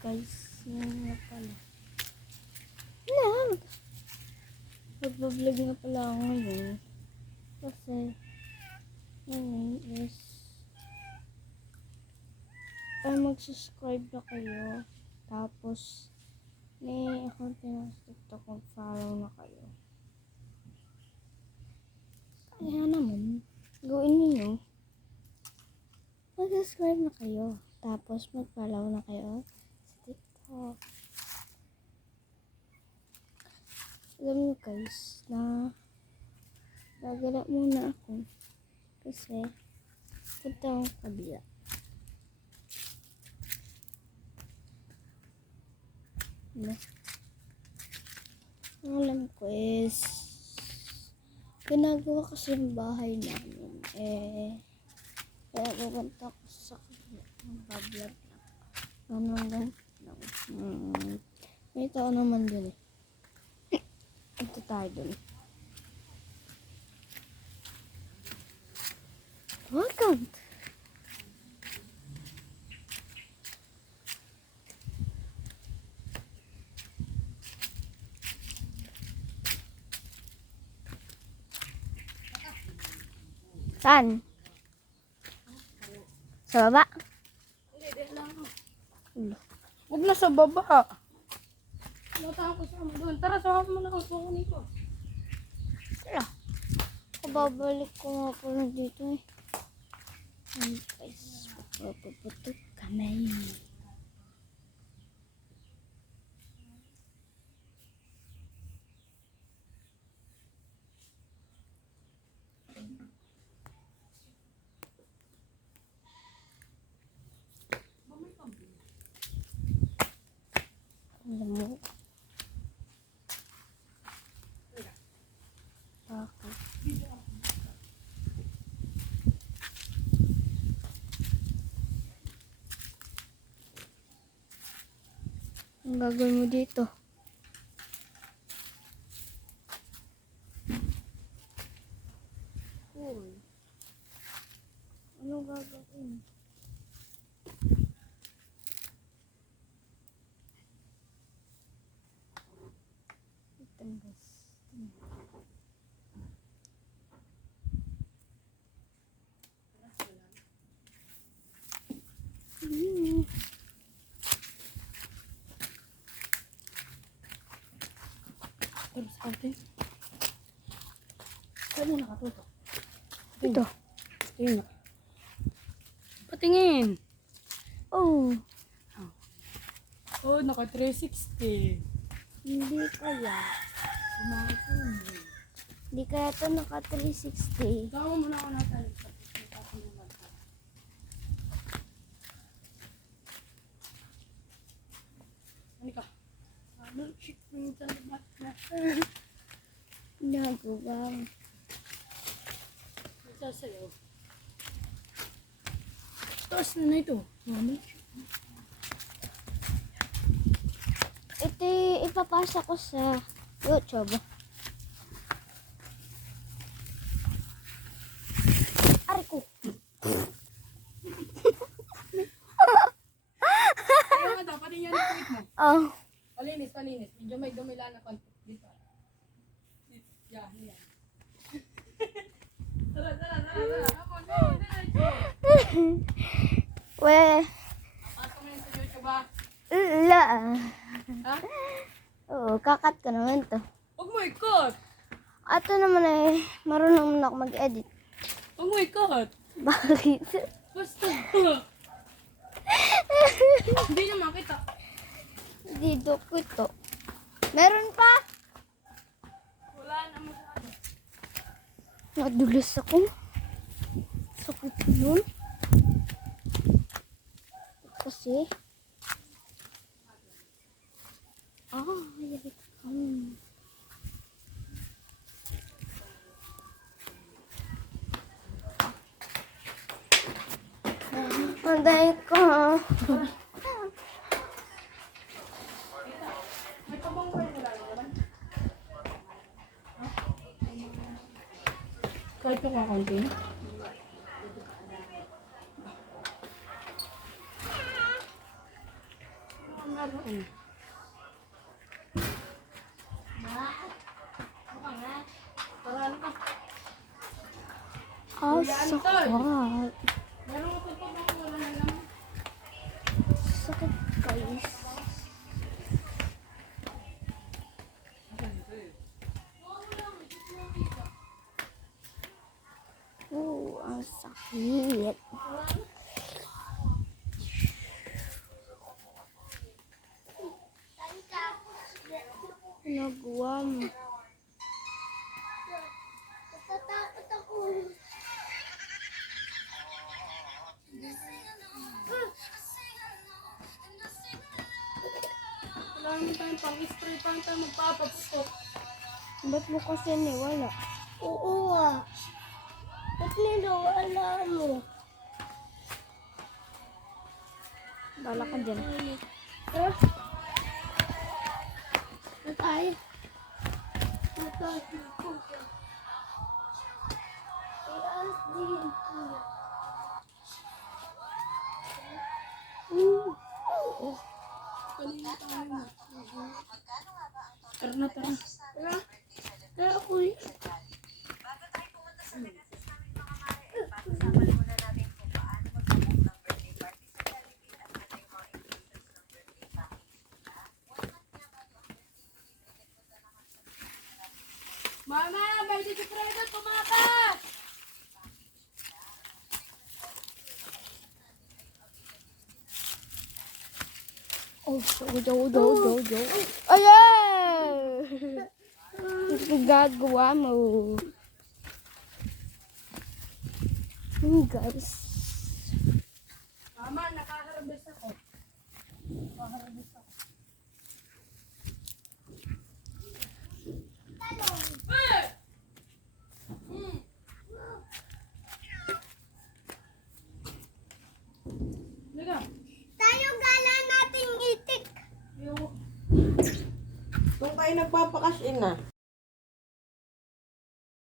guys, yun nga pala. Lang! Magbablog nga pala ako ngayon. Kasi, ngayon is, mag-subscribe na kayo. Tapos, may account na sa TikTok, mag-follow na kayo. Kaya naman, gawin niyo. Mag-subscribe na kayo. Tapos, mag-follow na kayo sa TikTok. Alam niyo guys, na gagala muna ako. Kasi, punta akong kabila. Ang alam ko is, ginagawa kasi yung bahay namin. Kaya pupunta ko sa kabila. Mag-vlog lang. Ganun. May tao naman dun eh. Ito tayo dun. Welcome! Saan? Sa baba? Hindi lang. Huwag na sa baba. Natawa ko sa doon. Tara, sama mo na ako sa kunin ko. Wala. Kababalik ko nga pala dito eh. Guys, puputok kami. Alam mo. Bakit? Ang gagawin mo dito? Cool. Ano gagawin? Guys. Tapos ate. Saan mo nakatuto? Ito. Tingin. Patingin. Oh. Oh, naka 360. Hindi kaya. Hindi kaya ito naka 360. Tama mo na ako natin. Ano ka? Ano? Chick mo talaga na. Nagubang. Sasayaw. Taas na ito. Ano? Ito ipapasa ko sa YouTube. Ari ko. Ayaw nga daw, pati yan ang tweet mo. Oh. Palinis. Medyo may dumila na konti. Dito. Yan. Tara. Come on, go. Diretso. Well, Pasok mo yun sa YouTube ba? la. Ha? Oo, kakat ko naman to. Huwag mo ikot. Ato naman eh, marunong na ako mag-edit. Huwag mo ikot. Bakit? Basta. Hindi na makita. Dito ko ito. Meron pa? Wala na masyado. Nadulas ako. Sakit nun. Kasi. Yari. Anday ko. May tabang pa rin wala naman. Kahit yung kakunti. naroon. Paraan ka. Ah, Kuya sakit. Meron ko pa bang wala na lang? Sakit, guys. Ang sakit. Nagawa mo. Natatakot ako. Wala naman tayong pang-spray pa tayo magpapaputok. Ba't mo kasi niwala? Oo ah. Ba't niwala mo? Bala ka dyan. Natay. Natay ko. Ias din. Kanina tayo na. Tara na, tara. Tara. Tara ako eh. Mama, may dito private, tumakas! Oh, do. Ayan! Ano gagawa mo? Guys. Mama, nakaharvest ako. Nakaharvest ako. Eh! Liga. Tayo gala natin itik. Yung Kung kayo nagpapakas in na.